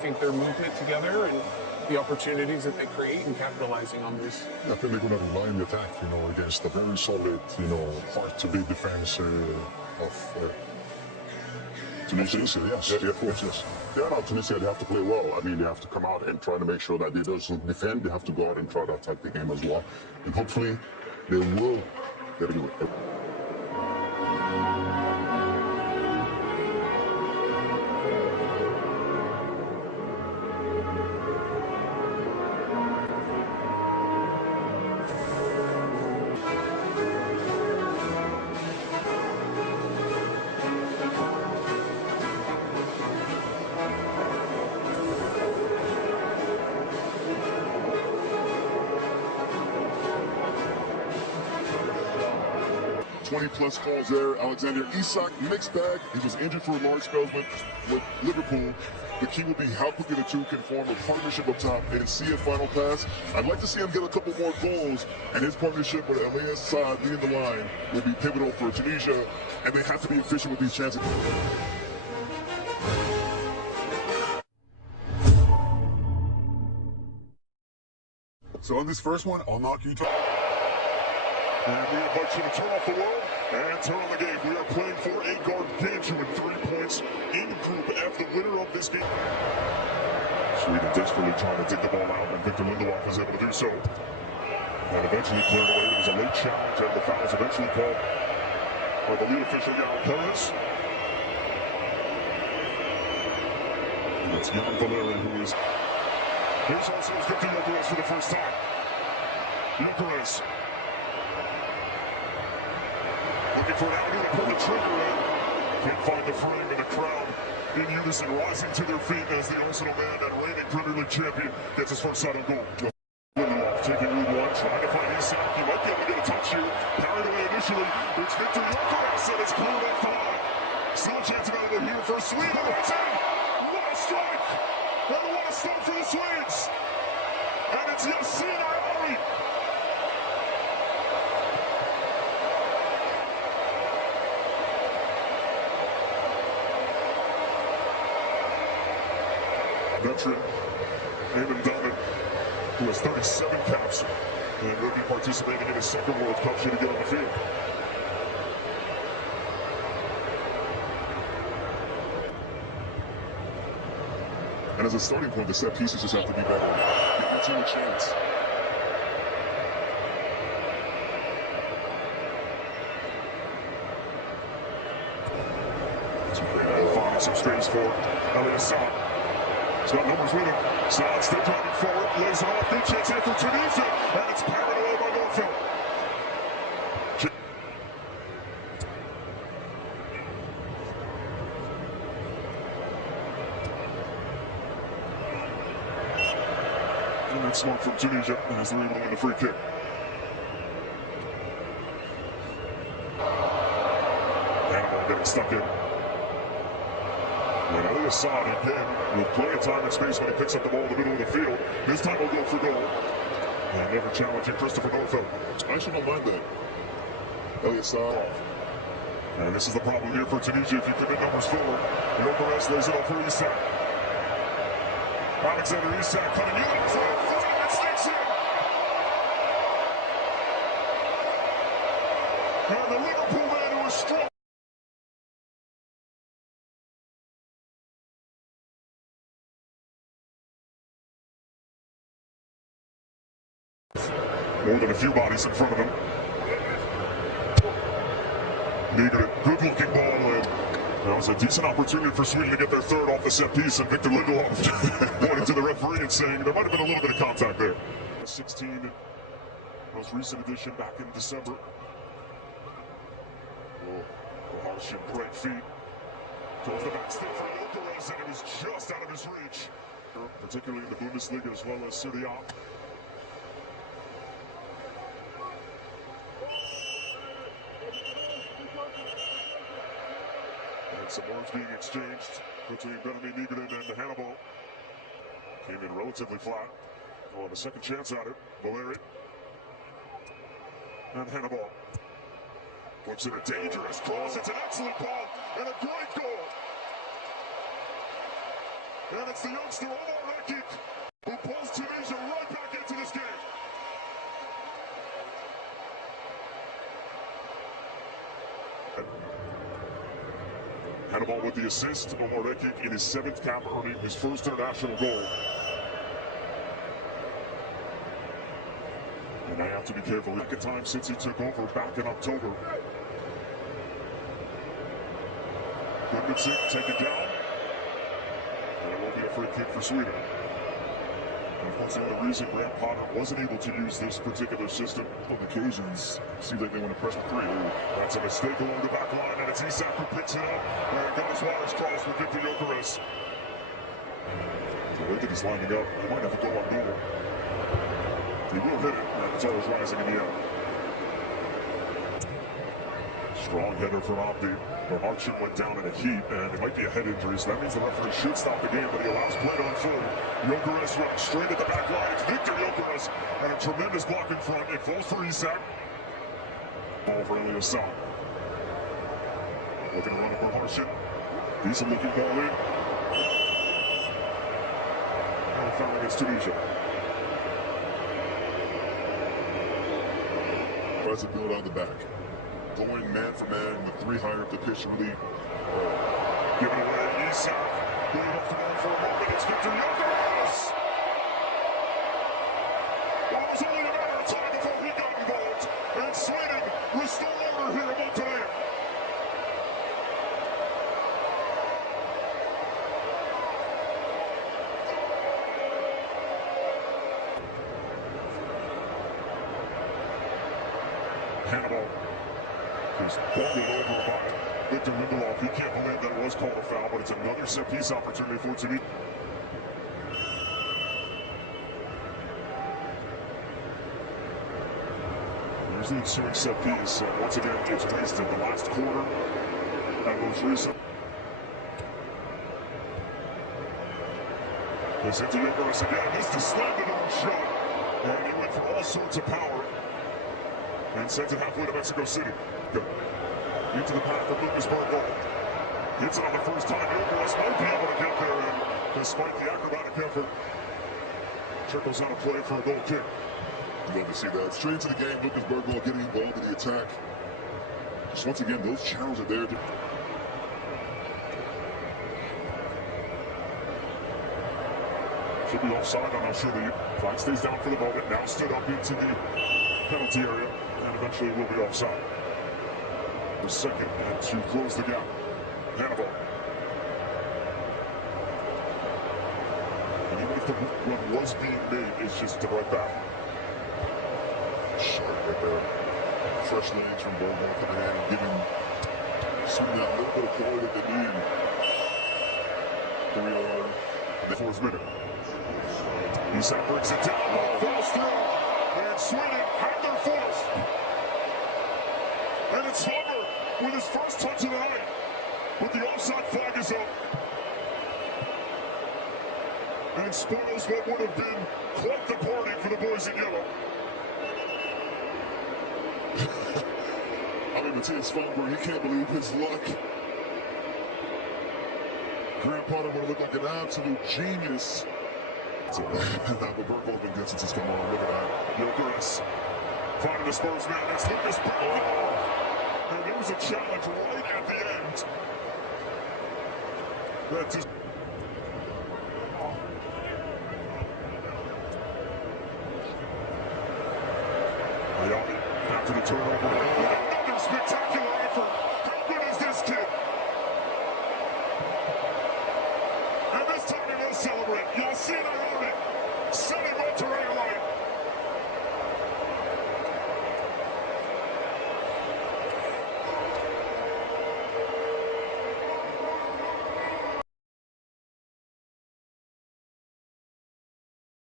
think their movement together and the opportunities that they create and capitalizing on these. I think they're going to rely on the attack, against a very solid, hard to beat defense of Tunisia. Yes, of course. Yeah, no, Tunisia, they have to play well. I mean, they have to come out and try to make sure that they don't defend. They have to go out and try to attack the game as well. And hopefully, they will do it. 20-plus calls there. Alexander Isak, mixed bag. He was injured for a large spell with Liverpool. The key will be how quickly the two can form a partnership up top and see a final pass. I'd like to see him get a couple more goals, and his partnership with Elias Saad being the line will be pivotal for Tunisia, and they have to be efficient with these chances. So on this first one, I'll knock you. And we invite you to turn off the world and turn on the game. We are playing for a gargantuan 3 points in Group F, the winner of this game. Sweden desperately trying to dig the ball out, and Victor Lindelof is able to do so. And eventually cleared away. There was a late challenge, and the foul was eventually called by the lead official, Jan Perez. And it's Jan Valeri who is... Here's also Victor Jokeres for the first time. Jokeres. Looking for an avenue to pull the trigger in. Can't find the frame, and the crowd in unison rising to their feet as the Arsenal man and reigning Premier League champion gets his first shot on goal. Lindelof taking lead one, trying to find Isak. He might be able to get a touch here. Carried away initially. It's Victor Jokeres, and it's cleared off the line. Still a chance available here for Sweden. That's in! What a strike! And what a start for the Swedes! And it's Yassine Ari. Veteran Eamon Dunnan, who has 37 caps and will be participating in his second World Cup should he get on the field. And as a starting point, the set pieces just have to be better. Give your team a chance. Find some space for Elias Saad. He's got numbers with him. Saad still driving forward, lays it off. Good chance here for Tunisia, and it's parried away by Norfeld. And that's smart from Tunisia as they're able to win the free kick. Hannibal getting stuck in. And Elias Saad again with plenty of time and space when he picks up the ball in the middle of the field. This time he'll go for goal. And never challenging Christopher Norfeld. I actually don't mind that. Elias Saad. And this is the problem here for Tunisia if you commit numbers forward. Jokeres lays it off for Isak. Alexander Isak coming in. And sticks in. And the Liverpool man who is strong. More than a few bodies in front of him. Good-looking ball, and that was a decent opportunity for Sweden to get their third off the set piece, and Victor Lindelof pointed to the referee and saying there might have been a little bit of contact there. 16, most recent edition back in December. Harsh and great feet. Towards the back stick for Jokeres, and it was just out of his reach. Particularly in the Bundesliga as well as Serie A. And some words being exchanged between Benjamin Nigel and Hannibal. Came in relatively flat. On the second chance at it, Valeri. And Hannibal puts in a dangerous cross. It's an excellent ball and a great goal. And it's the youngster Omar Rekik who pulls Tunisia right back into this game. Hannibal with the assist. Omar Rekik in his 7th cap, earning his first international goal. And I have to be careful. Second time since he took over back in October. Goodmanson taken down. And it will be a free kick for Sweden. And of course, the only reason Graham Potter wasn't able to use this particular system on occasions, seems like they want to press with 3. Ooh, that's a mistake along the back line, and it's Isak who picks it up. And got his wires crossed with Victor Gyökeres. The way that he's lining up, he might have to go on goal. He will hit it, and it's always rising in the air. Strong header from Abdi. But Marchand went down in a heat, and it might be a head injury, so that means the referee should stop the game, but he allows play to unfold. Gyökeres runs straight at the back line. It's Victor Gyökeres, and a tremendous block in front. It falls for Isak. Ball for Eliasson. Looking to run over Marchand. Decent looking ball in. And a foul against Tunisia. Tries to build out the back. Going man for man with 3 higher up the pitch, really Give it away, Isak. Going off the ball for a moment. It's Victor Gyökeres. Well, it was only a matter of time before he got involved. And Sweden restore order here at Montenegro. Hannibal. He's bundled over by Victor Lindelof. He can't believe that it was called a foul, but it's another set-piece opportunity for Tunisia. Here's the ensuing set-piece. Once again, it's wasted. The last quarter and most recent. This into Gyökeres again. This is slammed into a shot. And he went for all sorts of power. And sends it halfway to Mexico City. Good. Into the path of Lucas Bergvall. Hits it on the first time. Gyökeres might be able to get there, and despite the acrobatic effort, trickles out a play for a goal kick. love to see that. Straight into the game, Lucas Bergvall getting involved in the attack. Just once again, those channels are there. Should be offside. I'm not sure the flag stays down for the moment. Now stood up into the penalty area, and eventually will be offside. The second, and to close the gap. Hannibal. And even if the run was being made, it's just the right back. Sharp right there. Fresh legs from Bergvall coming in and giving Sweden that little bit of quality that they need. 3-0 in the fourth minute. Isak brings it down, ball falls through, and Sweden have their fourth. And it's Hummer with his first touch of the night, but the offside flag is up. And spoils what would have been quite the party for the boys in yellow. I mean, Matthias Fomberg, he can't believe his luck. Graham Potter would have looked like an absolute genius. But Bergvall's been good since he's come on. Look at that. Gyökeres finding the Spurs man. That's Lucas Bergvall. And there was a challenge right at the end. That just... Miami after the turnover. Another spectacular effort. How good is this kid? And this time he will celebrate. You'll see the running. Setting Monterrey right.